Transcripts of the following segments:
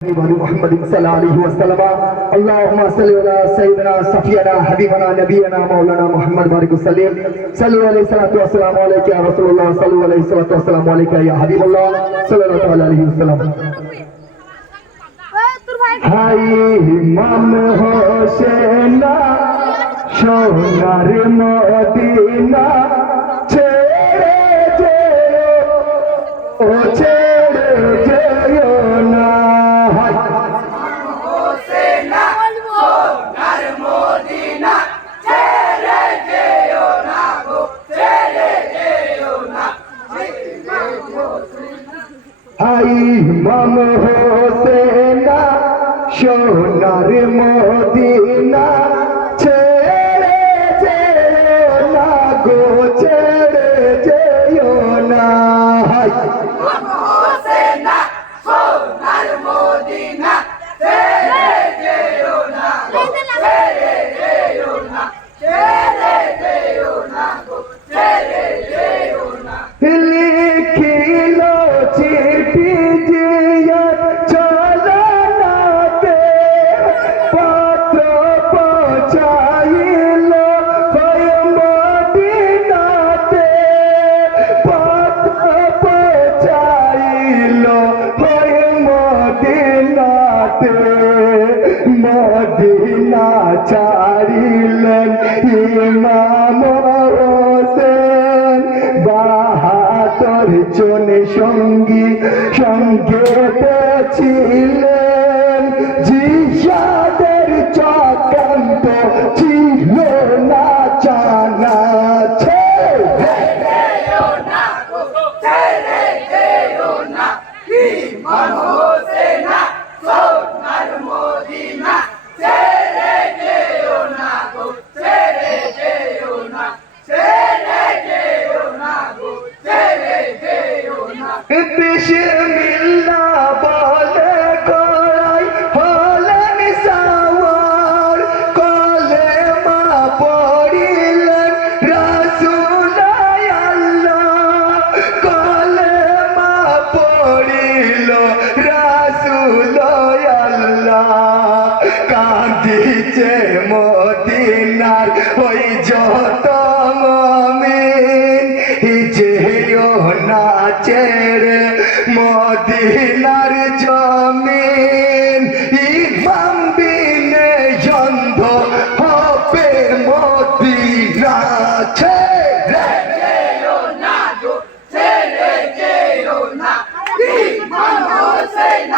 محمد صلى الله عليه وسلم اللهم صل على سيدنا سفينا حبيبنا نبينا مولانا محمد بارك وسلم صلوا عليه الصلاه والسلام عليك يا رسول الله صلوا عليه الصلاه والسلام عليك يا حبيب الله صلى الله عليه وسلم high ইমাম হোসেন সোনার Medina ছেড়ে যেও ও ছেড়ে যেও না হাই ইমাম হোসেন সোনার মদিনা ছেড়ে যেও না গো ছেড়ে যেও না হাই ইমাম হোসেন সোনার মদিনা ছেড়ে যেও না গো ছেড়ে যেও না ছেড়ে যেও না গো ছেড়ে যেও না লিখিল চিঠি দিয়া চলো না কে পত্র পৌঁছাইল মদিনাতে পত্র পৌঁছাইল মদিনাতে মদিনা ছাড়িলেন ইমাম হোসেন বাহাদুর জন সঙ্গী সঙ্গেতে ছিলেন জিহাদের চক্রান্ত ছিল না জানা বিসমিল্লা বলে করাই হলেন সাওয়ার কলেমা পড়িলেন রাসূল আল্লাহ কলেমা পড়িল রাসূল আল্লাহ কাঁদিছে মদিনার ওই যত মুমিন যেও না ছেড়ে মদিনার জমিন ইমাম বিনে অন্ধ হবে মদিনা ছেড়ে যেও না গো ছেড়ে যেও না ইমাম হোসেন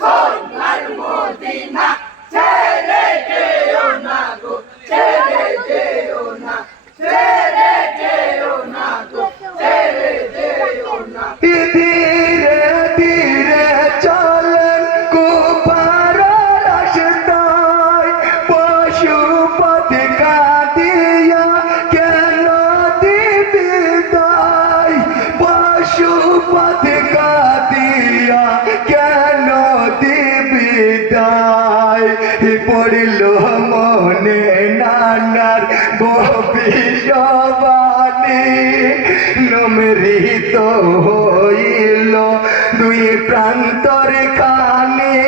সোনার মদিনা ছেড়ে যেও না গো ছেড়ে যেও না ছেড়ে যেও না গো ছেড়ে যেও না ধীরে ধীরে চলেন কুফার রাস্তায় পশুপতি কাঁদিয়া কেন দিবি দায় পশুপতি কাঁদিয়া কেন দিবি দায় পড়িল মনে নানার ভবিষ্যবাণী নমৃত হইল দুই প্রান্তর কানে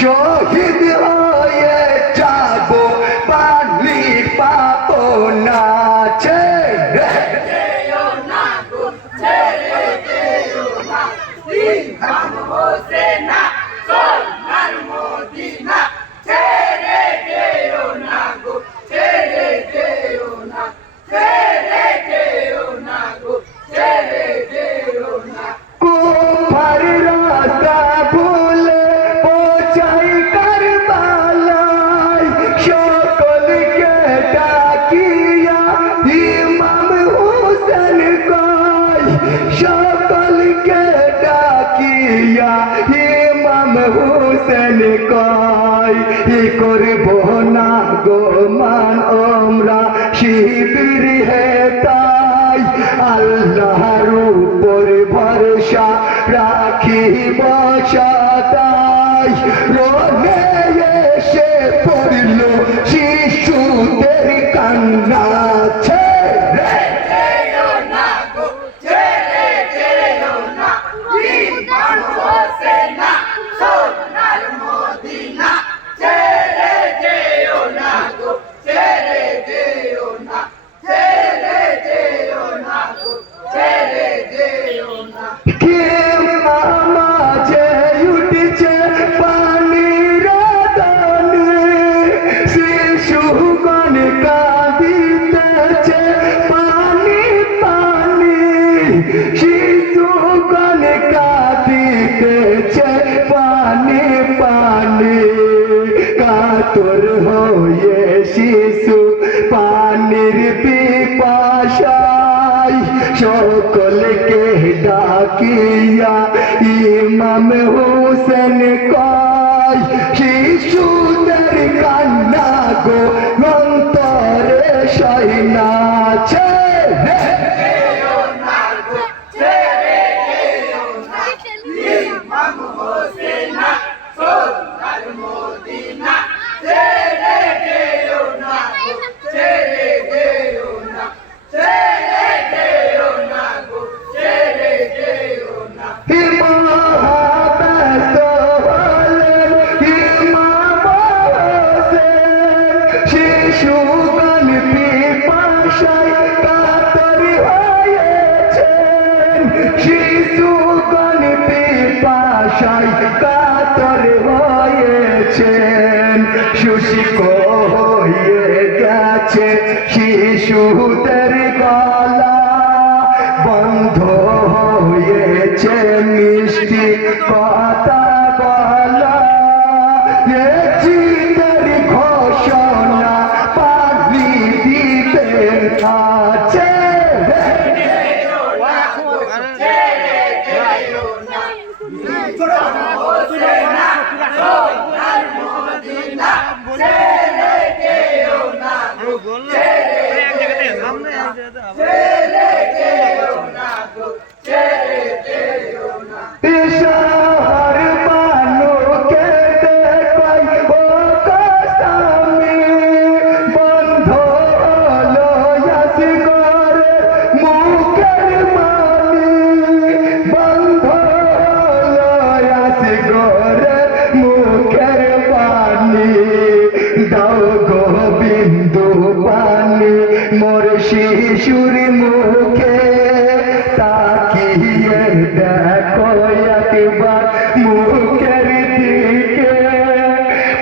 শহীদ হয়ে যাব পানি পাব না ছেড়ে যেও না গো ছেড়ে যেও না ইমাম হোসেন সোনার মদিনা ছেড়ে যেও না গো ছেড়ে যেও না ছেড়ে যেও না গো ছেড়ে যেও না কুফার রাস্তা ভুলে পৌঁছাই কারবালায় সকলকে ডাকিয়া ইমাম হোসেন কয় সকলকে ডাকিয়া ইমাম হোসেন কয় করব না গো মান আমরা শিবির হেতাই আল্লাহর উপর ভরসা রাখিব সদাই রোগে এসে পড়ল শিশুদের কান্না ছেড়ে যেও না গো ছেড়ে যেও না ইমাম হোসেন সোনার কাতর হয়ে শিশু পানির পিপাসায় সকলকে ডাকিয়া ইমাম হোসেন কয় শিশুদের কান্না গো অন্তরে সইনাছে শিশুগণ পিপাসায় কাতর হয়েছেন শিশুগণ পিপাসায় কাতর হয়েছেন শুষ্ক হয়ে গেছে শিশুদের গলা বন্ধ হয়েছে মিষ্টি কথা বলা আছে শিশুর মুখে তাকিয়ে দেখো একবার মুখের দিকে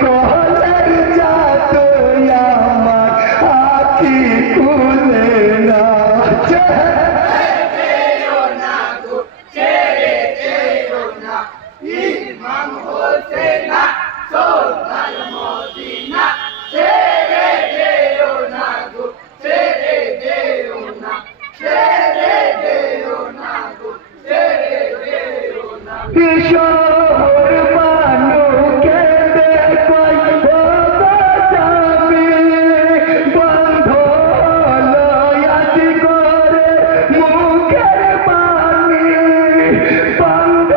কলের যাত আমার আখি খুলে না ইমাম হোসেন সোনার মদিনা ছেড়ে যেও না গো ছেড়ে যেও না ছেড়ে যেও না গো ছেড়ে যেও না কিশোর বানুকে দেখই ও বাজামি বন্ধ লয়াতি করে মুখের বাণী বন্ধ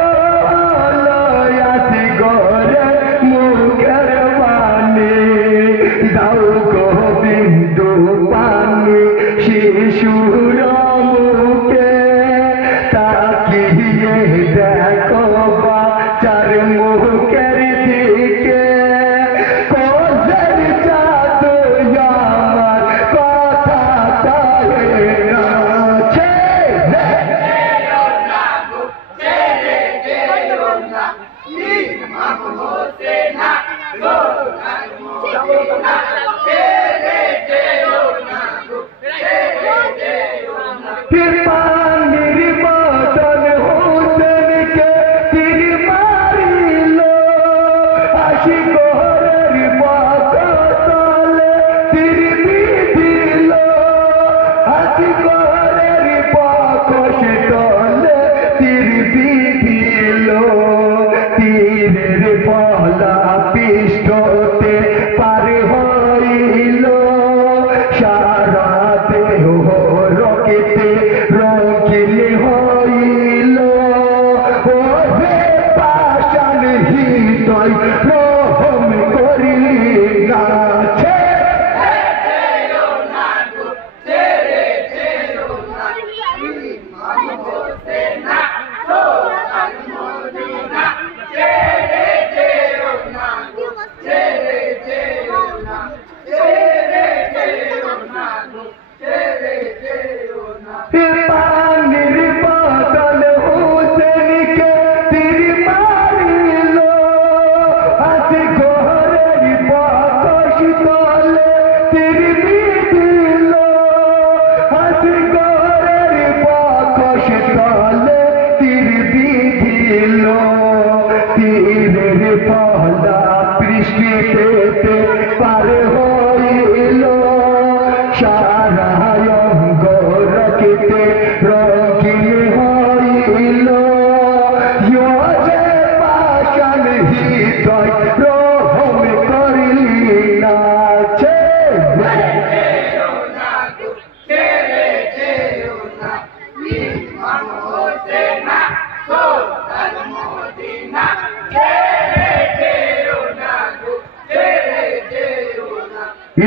লয়াতি করে মুখের বাণী দাও গোবিন্দু পানি শিশুর মুখে তাকিয়ে দেখো বাচ্চার মুখের দিকে কোলের জাত আমার কথা তাই নাচে ইমাম হোসেন সোনার মদিনা ছেড়ে যেও না গো ছেড়ে যেও না পানির বদন হোসেনকে তীর মারিল আশি ঘরের পাকস্থলে তীর বিধিল আশি ঘরের পাকস্থলে তীর বিধিল তীরের পলা পৃষ্ঠতে পার হয়ে ভাই